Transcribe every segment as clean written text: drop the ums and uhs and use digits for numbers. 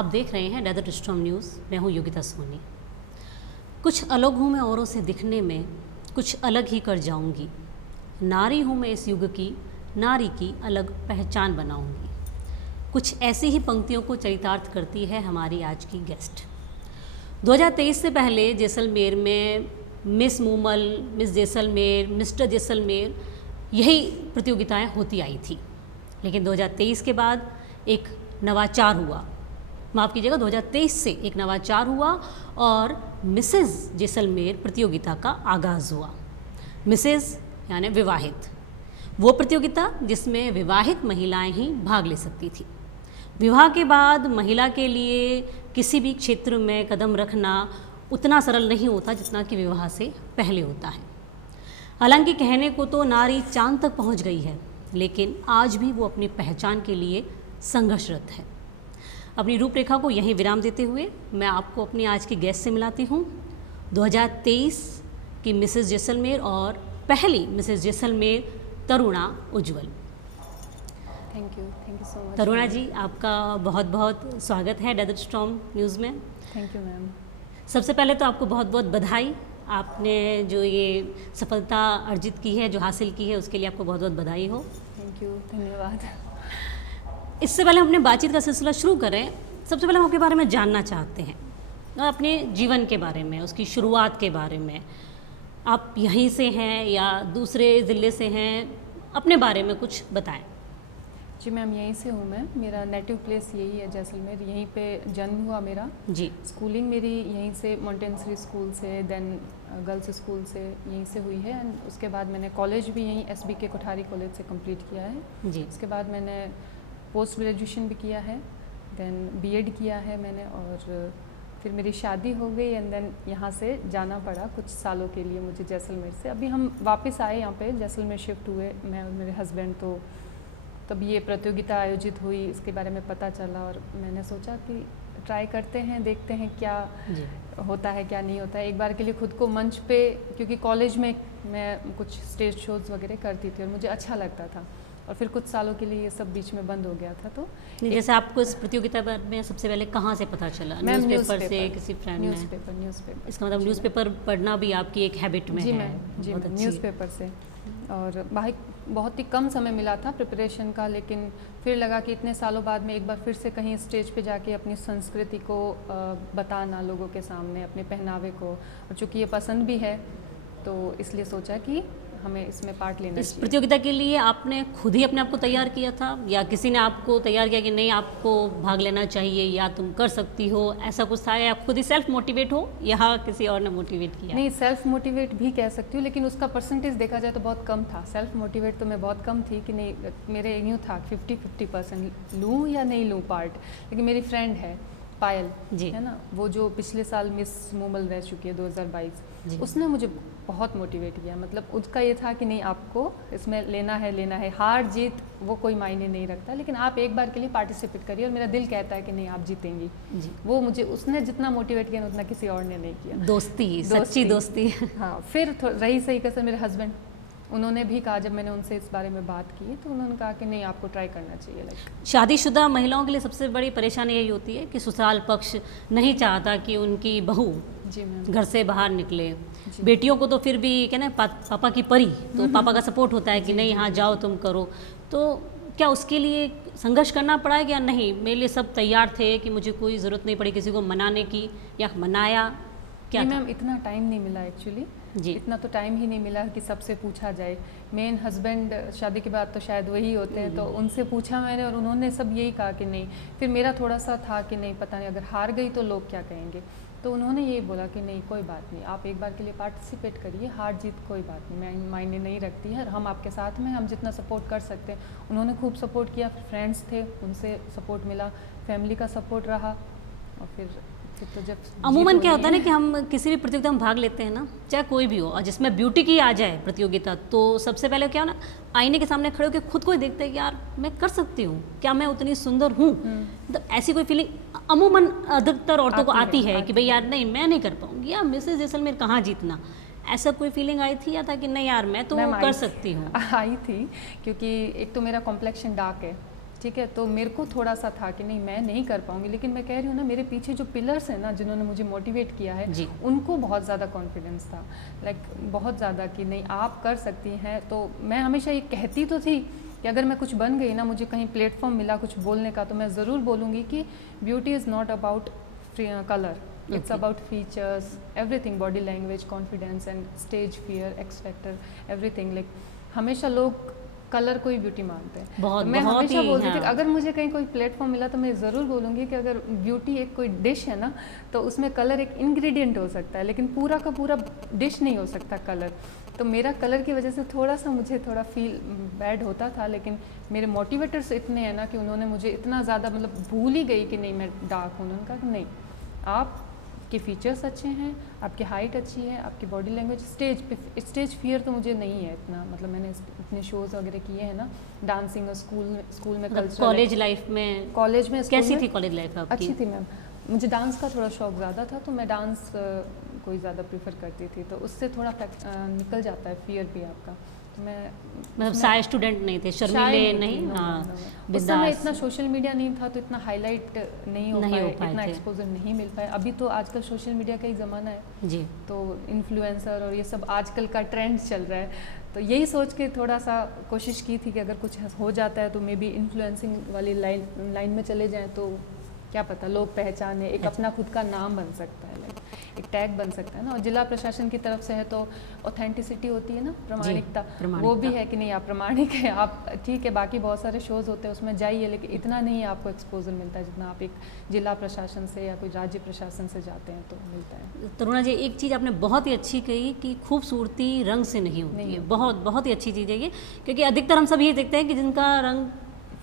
आप देख रहे हैं डेजर्ट स्टॉर्म न्यूज़। मैं हूं योगिता सोनी। कुछ अलग हूं मैं औरों से दिखने में, कुछ अलग ही कर जाऊंगी। नारी हूं मैं इस युग की, नारी की अलग पहचान बनाऊंगी। कुछ ऐसी ही पंक्तियों को चरितार्थ करती है हमारी आज की गेस्ट। 2023 से पहले जैसलमेर में miss Moomal, miss Jaisalmer, mister Jaisalmer यही प्रतियोगिताएं होती आई थी। लेकिन 2023 के बाद एक नवाचार हुआ, माफ़ कीजिएगा 2023 से एक नवाचार हुआ और मिसेस जैसलमेर प्रतियोगिता का आगाज़ हुआ। मिसेस यानी विवाहित, वो प्रतियोगिता जिसमें विवाहित महिलाएं ही भाग ले सकती थी। विवाह के बाद महिला के लिए किसी भी क्षेत्र में कदम रखना उतना सरल नहीं होता जितना कि विवाह से पहले होता है। हालांकि कहने को तो नारी चांद तक पहुंच गई है, लेकिन आज भी वो अपनी पहचान के लिए संघर्षरत है। अपनी रूपरेखा को यहीं विराम देते हुए मैं आपको अपनी आज की गेस्ट से मिलाती हूँ, 2023 की मिसेस जैसलमेर और पहली Mrs Jaisalmer Taruna Ujjwal. Thank you so much. Taruna ji, आपका बहुत बहुत स्वागत है डेजर्ट स्टॉर्म न्यूज़ में। Thank you ma'am. सबसे पहले तो आपको बहुत बहुत बधाई, आपने जो ये सफलता अर्जित की है, जो हासिल की है, उसके लिए आपको बहुत बहुत बधाई हो। थैंक यू, धन्यवाद। इससे पहले हम अपने बातचीत का सिलसिला शुरू करें, सबसे पहले हम आपके बारे में जानना चाहते हैं और अपने जीवन के बारे में, उसकी शुरुआत के बारे में। आप यहीं से हैं या दूसरे ज़िले से हैं? अपने बारे में कुछ बताएं। जी मैम, यहीं से हूँ मैं। मेरा नेटिव प्लेस यही है जैसलमेर, यहीं पे जन्म हुआ मेरा। जी। स्कूलिंग मेरी यहीं से मॉन्टेसरी स्कूल से, देन गर्ल्स स्कूल से यहीं से हुई है। एंड उसके बाद मैंने कॉलेज भी यहीं SBK कोठारी कॉलेज से कंप्लीट किया है। जी। उसके बाद मैंने पोस्ट ग्रेजुएशन भी किया है, देन BEd किया है मैंने, और फिर मेरी शादी हो गई एंड देन यहाँ से जाना पड़ा कुछ सालों के लिए मुझे जैसलमेर से। अभी हम वापस आए यहाँ पे, जैसलमेर शिफ्ट हुए मैं और मेरे हस्बैंड। तो तब ये प्रतियोगिता आयोजित हुई, इसके बारे में पता चला और मैंने सोचा कि ट्राई करते हैं, देखते हैं क्या होता है क्या नहीं होता है। एक बार के लिए खुद को मंच पे, क्योंकि कॉलेज में मैं कुछ स्टेज शोज वगैरह करती थी और मुझे अच्छा लगता था, और फिर कुछ सालों के लिए ये सब बीच में बंद हो गया था। तो जैसे आपको इस प्रतियोगिता में सबसे पहले कहाँ से पता चला? न्यूज़पेपर से, किसी फ्रेंड ने? न्यूज़पेपर। इसका मतलब न्यूज़पेपर पढ़ना भी आपकी एक हैबिट में जी है? जी मैम, न्यूज़पेपर से। और बहुत ही कम समय मिला था प्रिपरेशन का, लेकिन फिर लगा कि इतने सालों बाद में एक बार फिर से कहीं स्टेज पे जाके अपनी संस्कृति को बताना लोगों के सामने, अपने पहनावे को, और चूँकि ये पसंद भी है तो इसलिए सोचा कि हमें इसमें पार्ट लेना चाहिए। इस प्रतियोगिता के लिए आपने खुद ही अपने आप को तैयार किया था या किसी ने आपको तैयार किया कि नहीं आपको भाग लेना चाहिए या तुम कर सकती हो, ऐसा कुछ था, या आप खुद ही सेल्फ मोटिवेट हो या किसी और ने मोटिवेट किया? नहीं, सेल्फ मोटिवेट भी कह सकती हूँ, लेकिन उसका परसेंटेज देखा जाए तो बहुत कम था। सेल्फ मोटिवेट तो मैं बहुत कम थी कि नहीं, मेरे यूँ था 50-50% लूँ या नहीं लूँ पार्ट। लेकिन मेरी फ्रेंड है पायल जी, है ना, वो जो पिछले साल मिस मूमल रह चुकी है 2022, उसने मुझे बहुत मोटिवेट किया। मतलब उसका ये था कि नहीं आपको इसमें लेना है, हार जीत वो कोई मायने नहीं रखता, लेकिन आप एक बार के लिए पार्टिसिपेट करिए और मेरा दिल कहता है कि नहीं आप जीतेंगी जी। वो मुझे, उसने जितना मोटिवेट किया उतना किसी और ने नहीं किया। दोस्ती, सच्ची दोस्ती। हाँ, फिर रही सही कसर मेरे हस्बैंड, उन्होंने भी कहा, जब मैंने उनसे इस बारे में बात की तो उन्होंने कहा कि नहीं आपको ट्राई करना चाहिए। शादीशुदा महिलाओं के लिए सबसे बड़ी परेशानी यही होती है कि ससुराल पक्ष नहीं चाहता कि उनकी बहू जी मैम घर से बाहर निकले। बेटियों को तो फिर भी कहना पापा की परी, तो पापा का सपोर्ट होता है कि नहीं हाँ जाओ तुम करो। तो क्या उसके लिए संघर्ष करना पड़ा है या नहीं? मेरे लिए सब तैयार थे कि मुझे कोई ज़रूरत नहीं पड़ी किसी को मनाने की, या मनाया क्या? मैम इतना टाइम नहीं मिला एक्चुअली जी, इतना तो टाइम ही नहीं मिला कि सबसे पूछा जाए। मेन हस्बैंड शादी के बाद तो शायद वही होते हैं, तो उनसे पूछा मैंने और उन्होंने सब यही कहा कि नहीं। फिर मेरा थोड़ा सा था कि नहीं पता नहीं अगर हार गई तो लोग क्या कहेंगे, तो उन्होंने यही बोला कि नहीं कोई बात नहीं, आप एक बार के लिए पार्टिसिपेट करिए, हार जीत कोई बात नहीं, मायने नहीं रखती है, हम आपके साथ में, हम जितना सपोर्ट कर सकते हैं। उन्होंने खूब सपोर्ट किया, फ्रेंड्स थे उनसे सपोर्ट मिला, फैमिली का सपोर्ट रहा, और फिर तो जब अमूमन क्या होता है ना कि हम किसी भी प्रतियोगिता में भाग लेते हैं ना, चाहे कोई भी हो, और जिसमें ब्यूटी की आ जाए प्रतियोगिता, तो सबसे पहले क्या हो ना, आईने के सामने खड़े होकर खुद को ही देखते हैं कि यार मैं कर सकती हूँ, क्या मैं उतनी सुंदर हूँ। मतलब ऐसी कोई फीलिंग अमूमन अधिकतर औरतों को आती है कि भाई यार नहीं मैं नहीं कर पाऊँगी, या मिसेस जैसलमेर कहाँ जीतना, ऐसा कोई फीलिंग आई थी या था कि नहीं यार मैं तो कर सकती हूँ? आई थी, क्योंकि एक तो मेरा कॉम्प्लेक्शन डार्क है ठीक है, तो मेरे को थोड़ा सा था कि नहीं मैं नहीं कर पाऊंगी, लेकिन मैं कह रही हूँ ना, मेरे पीछे जो पिलर्स हैं ना जिन्होंने मुझे मोटिवेट किया है जी। उनको बहुत ज़्यादा कॉन्फिडेंस था, लाइक बहुत ज़्यादा, कि नहीं आप कर सकती हैं। तो मैं हमेशा ये कहती तो थी कि अगर मैं कुछ बन गई ना, मुझे कहीं प्लेटफॉर्म मिला कुछ बोलने का, तो मैं ज़रूर बोलूँगी कि beauty is not about colour, it's about features, everything, body language, confidence and stage fear, x factor, everything. Like हमेशा लोग कलर को ही ब्यूटी मानते हैं। बहुत तो मैं बहुत हमेशा ही, बोलती थी हाँ। कि अगर मुझे कहीं कोई प्लेटफॉर्म मिला तो मैं ज़रूर बोलूँगी कि अगर ब्यूटी एक कोई डिश है ना, तो उसमें कलर एक इंग्रेडिएंट हो सकता है, लेकिन पूरा का पूरा डिश नहीं हो सकता कलर। तो मेरा कलर की वजह से थोड़ा सा मुझे थोड़ा फील बैड होता था, लेकिन मेरे मोटिवेटर्स इतने हैं ना कि उन्होंने मुझे इतना ज़्यादा, मतलब भूल ही गई कि नहीं मैं डार्क हूँ। उन्होंने कहा कि नहीं, आपके फीचर्स अच्छे हैं, आपकी हाइट अच्छी है, आपकी बॉडी लैंग्वेज, स्टेज फियर तो मुझे नहीं है इतना, मतलब मैंने इतने शोज़ वगैरह किए हैं ना, डांसिंग और स्कूल में कल्चरल। कॉलेज लाइफ में कॉलेज में कैसी थी कॉलेज लाइफ आपकी? अच्छी थी मैम। मुझे डांस का थोड़ा शौक ज़्यादा था, तो मैं डांस कोई ज़्यादा प्रीफर करती थी, तो उससे थोड़ा निकल जाता है फियर भी आपका। तो मैं मतलब साय स्टूडेंट नहीं थे, शर्मीले नहीं, हाँ, उस समय इतना सोशल मीडिया नहीं था, तो इतना हाईलाइट नहीं हो पाए, इतना थे। एक्सपोजर नहीं मिल पाए। अभी तो आजकल सोशल मीडिया का ही ज़माना है जी। तो इन्फ्लुएंसर और ये सब आजकल का ट्रेंड चल रहा है, तो यही सोच के थोड़ा सा कोशिश की थी कि अगर कुछ हो जाता है तो मे बी इन्फ्लुएंसिंग वाली लाइन में चले जाएं, तो क्या पता लोग पहचाने, एक अपना खुद का नाम बन सकता है, लाइक एक टैग बन सकता है ना। और जिला प्रशासन की तरफ से है तो ऑथेंटिसिटी होती है ना, प्रामाणिकता, वो भी है कि नहीं आप प्रामाणिक है, आप ठीक है। बाकी बहुत सारे शोज़ होते हैं उसमें जाइए, लेकिन इतना नहीं आपको एक्सपोजर मिलता है जितना आप एक जिला प्रशासन से या कोई राज्य प्रशासन से जाते हैं तो मिलता है। तरुणा जी, एक चीज़ आपने बहुत ही अच्छी कही कि खूबसूरती रंग से नहीं होती है। बहुत बहुत ही अच्छी चीज़ है ये, क्योंकि अधिकतर हम सब ये देखते हैं कि जिनका रंग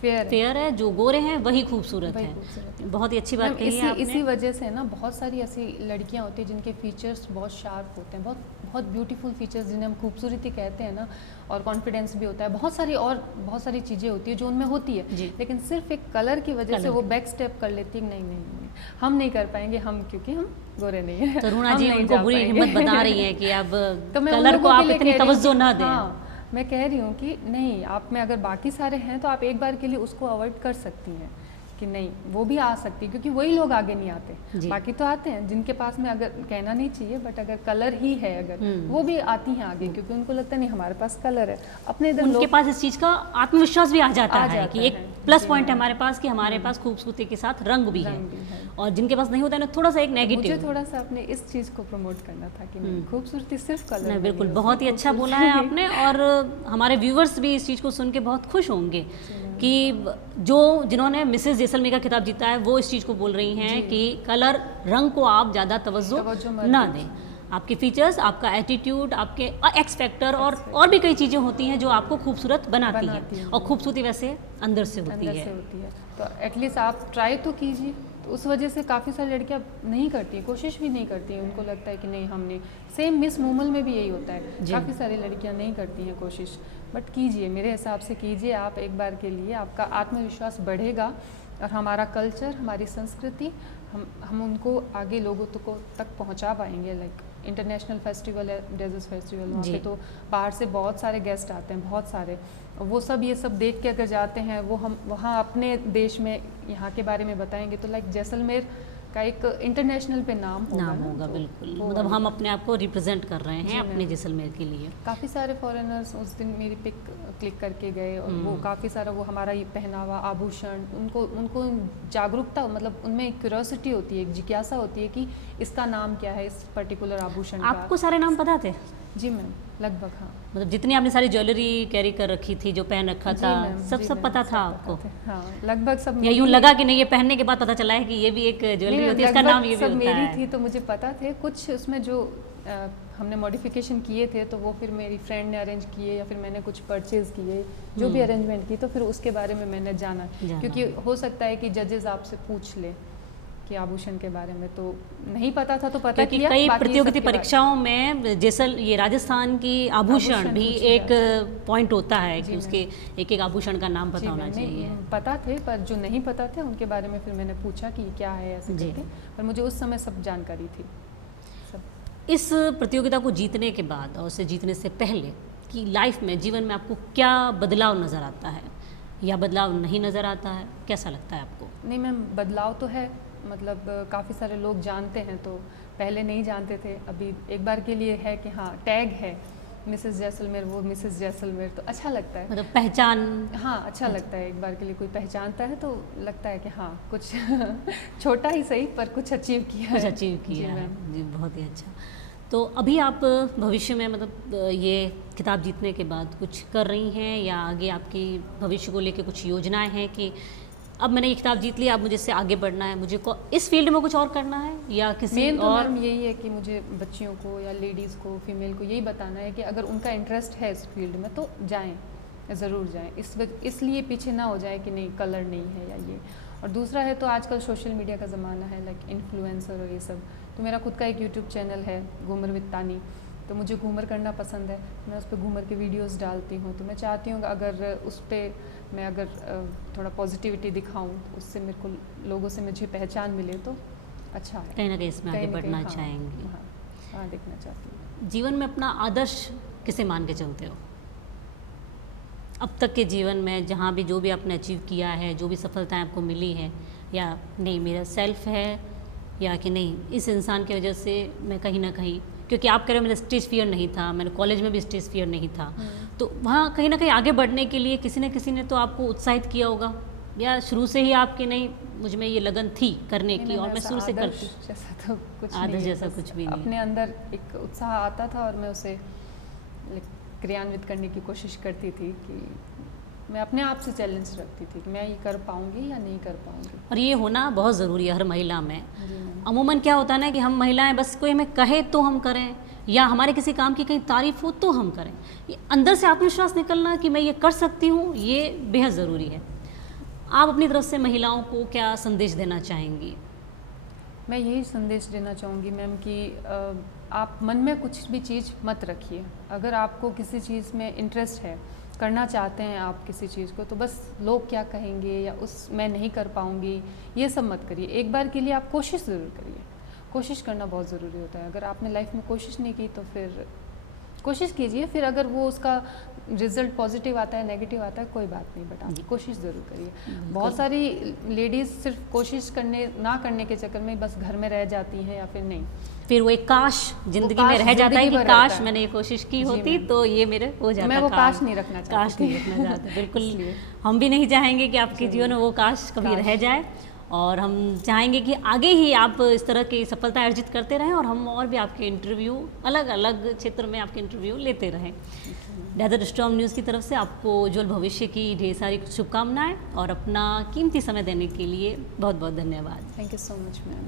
फेयर है, जो गोरे हैं वही खूबसूरत है। बहुत ही अच्छी बात कही है आपने। इसी वजह से ना बहुत सारी ऐसी लड़कियां होती हैं जिनके फीचर्स बहुत शार्प होते हैं, बहुत ब्यूटीफुल फीचर्स जिन्हें हम खूबसूरती कहते हैं ना, और कॉन्फिडेंस भी होता है, बहुत सारी चीज़ें होती है जो उनमें होती है, लेकिन सिर्फ एक कलर की वजह से वो बैक स्टेप कर लेती है। नहीं, हम नहीं कर पाएंगे, हम क्योंकि हम गोरे नहीं है। तरुणा जी उनको बुरी हिम्मत बता रही है कि अब तो कलर को आप इतनी तवज्जो ना दें। हाँ, मैं कह रही हूँ कि नहीं, आप में अगर बाकी सारे हैं तो आप एक बार के लिए उसको अवॉइड कर सकती हैं, कि नहीं वो भी आ सकती है, क्योंकि वही लोग आगे नहीं आते। बाकी तो आते हैं जिनके पास में, अगर कहना नहीं चाहिए बट अगर कलर ही है, अगर वो भी आती हैं आगे, क्योंकि उनको लगता है नहीं हमारे पास कलर है। अपने इधर उनके पास इस चीज़ का आत्मविश्वास भी आ जाता है कि एक प्लस पॉइंट है हमारे पास कि हमारे पास खूबसूरती के साथ रंग भी है, और जिनके पास नहीं होता है ना, थोड़ा सा एक नेगेटिव। मुझे थोड़ा सा अपने इस चीज़ को प्रमोट करना था कि खूबसूरती सिर्फ कलर नहीं, बिल्कुल बहुत ही अच्छा बोला है आपने, और हमारे व्यूवर्स भी इस चीज़ को सुन के बहुत खुश होंगे कि जिन्होंने मिसेस जैसलमेर का खिताब जीता है वो इस चीज़ को बोल रही हैं कि कलर रंग को आप ज़्यादा तवज्जो ना दें। आपके फीचर्स, आपका एटीट्यूड, आपके एक्स फैक्टर और भी कई चीज़ें होती हैं जो आपको खूबसूरत बनाती हैं, और खूबसूरती वैसे अंदर से होती है। तो एटलीस्ट आप ट्राई तो कीजिए। तो उस वजह से काफ़ी सारी लड़कियां नहीं करती, कोशिश भी नहीं करती, उनको लगता है कि नहीं हमने, सेम मिस मूमल में भी यही होता है, काफ़ी सारी लड़कियां नहीं करती हैं कोशिश, बट कीजिए, मेरे हिसाब से कीजिए आप एक बार के लिए, आपका आत्मविश्वास बढ़ेगा, और हमारा कल्चर, हमारी संस्कृति, हम उनको आगे लोगों तक पहुंचा पाएंगे। लाइक इंटरनेशनल फेस्टिवल है, डेजर्ट फेस्टिवल, वहाँ पे तो बाहर से बहुत सारे गेस्ट आते हैं, बहुत सारे, वो सब ये सब देख के अगर जाते हैं, वो हम वहाँ अपने देश में यहाँ के बारे में बताएंगे, तो लाइक जैसलमेर का एक इंटरनेशनल पे नाम होगा। बिल्कुल, मतलब हम अपने आप को रिप्रेजेंट कर रहे हैं अपने जैसलमेर के लिए। काफ़ी सारे फॉरेनर्स उस दिन मेरी पिक क्लिक करके गए, और वो काफ़ी सारा वो हमारा ये पहनावा, आभूषण, उनको जागरूकता, मतलब उनमें एक क्यूरियोसिटी होती है, एक जिज्ञासा होती है कि इसका नाम क्या है, इस पर्टिकुलर आभूषण का। आपको सारे नाम पता थे? जी मैम, लगभग हाँ। मतलब जितनी आपने सारी ज्वेलरी कैरी कर रखी थी, जो पहन रखा था, सब पता था आपको? हाँ, लगभग सब। या यूँ लगा कि नहीं ये पहनने के बाद पता चला है कि ये भी एक ज्वेलरी होती है, इसका नाम ये भी होता है? मेरी थी तो मुझे पता थे, कुछ उसमें जो हमने मॉडिफिकेशन किए थे तो वो फिर मेरी फ्रेंड ने अरेंज किए, या फिर मैंने कुछ परचेज़ किए, जो भी अरेंजमेंट की, तो फिर उसके बारे में मैंने जाना, क्योंकि हो सकता है कि जजेस आपसे पूछ ले कि आभूषण के बारे में, तो नहीं पता था तो पता किया। कई प्रतियोगिता परीक्षाओं में ये राजस्थान की आभूषण भी एक पॉइंट होता है कि उसके एक एक आभूषण का नाम पता होना चाहिए। पता थे, पर जो नहीं पता थे उनके बारे में फिर मैंने पूछा कि क्या है ऐसे करके, पर मुझे उस समय सब जानकारी थी। इस प्रतियोगिता को जीतने के बाद और उसे जीतने से पहले की लाइफ में, जीवन में आपको क्या बदलाव नज़र आता है? या बदलाव नहीं नज़र आता है, कैसा लगता है आपको? नहीं मैम, बदलाव तो है, मतलब काफ़ी सारे लोग जानते हैं, तो पहले नहीं जानते थे, अभी एक बार के लिए है कि हाँ टैग है मिसेस जैसलमेर, वो मिसेस जैसलमेर, तो अच्छा लगता है। मतलब पहचान। हाँ अच्छा लगता है, एक बार के लिए कोई पहचानता है तो लगता है कि हाँ कुछ छोटा ही सही पर कुछ अचीव किया कुछ है। अचीव जी किया है मैम। जी, बहुत ही अच्छा। तो अभी आप भविष्य में मतलब ये खिताब जीतने के बाद कुछ कर रही हैं या आगे आपकी भविष्य को लेके कुछ योजनाएं हैं कि अब मैंने ये खिताब जीत लिया, अब मुझे इससे आगे बढ़ना है, मुझे इस फील्ड में कुछ और करना है या किसी मेन तो और? मैम यही है कि मुझे बच्चियों को या लेडीज़ को, फीमेल को यही बताना है कि अगर उनका इंटरेस्ट है इस फील्ड में तो जाएं, ज़रूर जाएं। इसलिए पीछे ना हो जाए कि नहीं कलर नहीं है या ये। और दूसरा है तो आजकल सोशल मीडिया का ज़माना है, लाइक इन्फ्लुएंसर और ये सब, तो मेरा खुद का एक यूट्यूब चैनल है घूमर विद तानी, तो मुझे घूमर करना पसंद है, मैं उस पर घूमर के वीडियोस डालती हूँ, तो मैं चाहती हूँ अगर उस पर मैं अगर थोड़ा पॉजिटिविटी दिखाऊँ तो उससे मेरे को लोगों से मुझे पहचान मिले तो अच्छा है। कहीं ना कहीं इसमें आगे कहीं ना बढ़ना कहीं, चाहेंगी? हाँ देखना चाहती हूँ। जीवन में अपना आदर्श किसे मान के चलते हो? अब तक के जीवन में जहाँ भी जो भी आपने अचीव किया है, जो भी सफलताएं आपको मिली है, या नहीं मेरा सेल्फ है, या कि नहीं इस इंसान की वजह से मैं कहीं ना कहीं, क्योंकि आप कह रहे हो मेरा स्टेज फियर नहीं था, मैंने कॉलेज में भी स्टेज फियर नहीं था, तो वहाँ कहीं ना कहीं आगे बढ़ने के लिए किसी न किसी ने तो आपको उत्साहित किया होगा, या शुरू से ही आपकी नहीं मुझ में ये लगन थी करने की और मैं शुरू से करती? जैसा तो कुछ आदर्श नहीं है, जैसा बस कुछ भी नहीं। अपने अंदर एक उत्साह आता था और मैं उसे क्रियान्वित करने की कोशिश करती थी कि मैं अपने आप से चैलेंज रखती थी कि मैं ये कर पाऊंगी या नहीं कर पाऊंगी। और ये होना बहुत ज़रूरी है हर महिला में। जी मैम। अमूमन क्या होता है ना कि हम महिलाएं बस कोई हमें कहे तो हम करें, या हमारे किसी काम की कहीं तारीफ हो तो हम करें, ये अंदर से आत्मविश्वास निकलना कि मैं ये कर सकती हूँ, ये बेहद ज़रूरी है। आप अपनी तरफ से महिलाओं को क्या संदेश देना चाहेंगी? मैं यही संदेश देना चाहूँगी मैम कि आप मन में कुछ भी चीज़ मत रखिए। अगर आपको किसी चीज़ में इंटरेस्ट है, करना चाहते हैं आप किसी चीज़ को, तो बस लोग क्या कहेंगे या उस मैं नहीं कर पाऊँगी ये सब मत करिए। एक बार के लिए आप कोशिश ज़रूर करिए, कोशिश करना बहुत ज़रूरी होता है। अगर आपने लाइफ में कोशिश नहीं की तो फिर कोशिश कीजिए, फिर अगर वो उसका रिजल्ट पॉजिटिव आता है नेगेटिव आता है कोई बात नहीं, बट आप कोशिश ज़रूर करिए। बहुत सारी लेडीज़ सिर्फ कोशिश ना करने के चक्कर में बस घर में रह जाती हैं या फिर नहीं, फिर वो एक काश जिंदगी में रह जाता है कि काश मैंने ये कोशिश की होती तो ये मेरे हो जाता। मैं वो काम। काश नहीं रखना चाहती। काश नहीं रखना चाहते, बिल्कुल हम भी नहीं चाहेंगे कि आपके जीवन में वो काश कभी रह जाए, और हम चाहेंगे कि आगे ही आप इस तरह की सफलता अर्जित करते रहें और हम और भी आपके इंटरव्यू अलग अलग क्षेत्र में आपके इंटरव्यू लेते रहें। डेजर्ट स्टॉर्म न्यूज़ की तरफ से आपको उज्जवल भविष्य की ढेर सारी शुभकामनाएं और अपना कीमती समय देने के लिए बहुत बहुत धन्यवाद। Thank you so much ma'am.